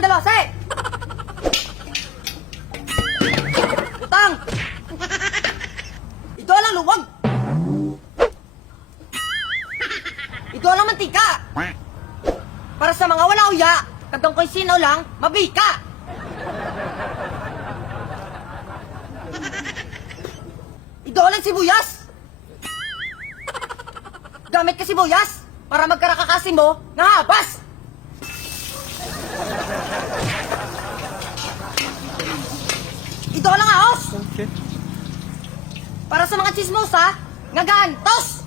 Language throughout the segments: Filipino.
kayong dalawa, se! Utang! Ito lang luwag! Ito lang mantika! Para sa mga wala uya, katong ko'y sino lang, mabika! Ito lang sibuyas! Gamit ka sibuyas para magkarakakasi mo nga habas! Ito lang aos! Okay. Para sa mga chismosa, nga gantos!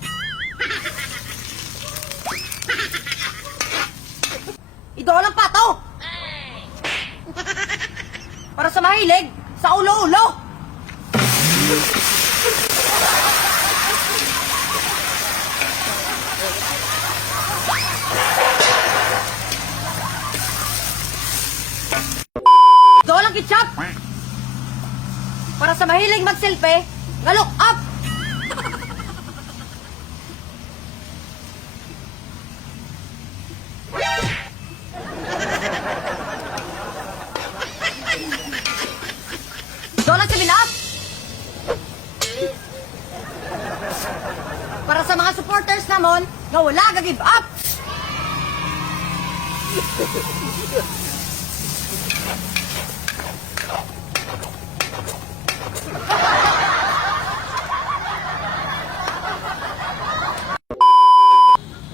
Ito lang pato! Para sa mahilig, sa ulo-ulo! Ito lang ketchup! Para sa mahilig mag-selfie, nga look up! Ito lang 7-Up! Para sa mga supporters namon, nga wala ga-give up!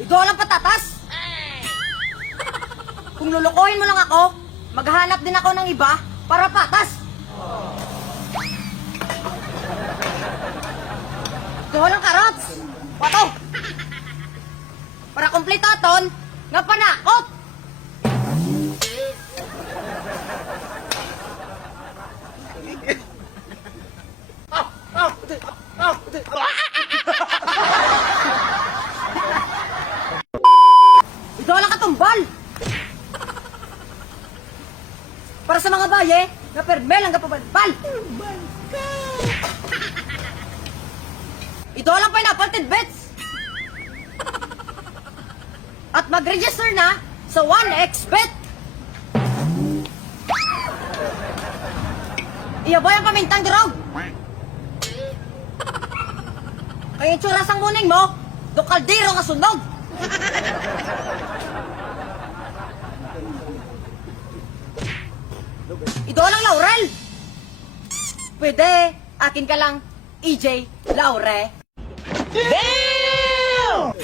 Ito lang patatas! Kung lulukohin mo lang ako, maghahanap din ako ng iba para patas! Ito lang carrots! Pato! Para kompleto aton, nga panakot! Ito lang katumbal! Para sa mga baye, nga permel ang kapabalbal! Ito lang pineapple tidbits! At mag-register na sa 1xBet! Iyaboy ang pamintang durog! Kaya yung tsuras ang muning mo, do kaldero nga sunog! Ito lang laurel! Pwede, akin ka lang, EJ Laure. Damn!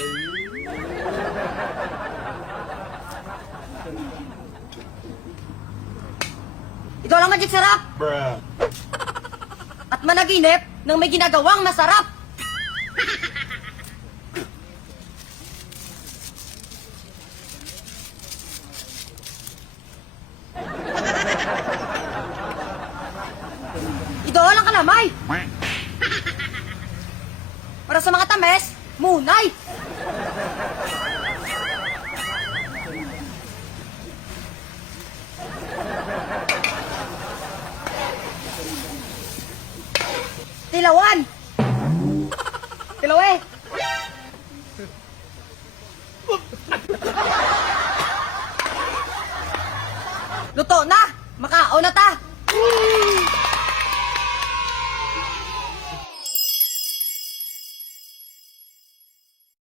Ito lang magic sarap! Bruh. At managinip ng may ginagawang masarap! Ito lang kalamay! Para sa mga tames, munay! Tilawan! Tilawe! Luto na! Makao na ta!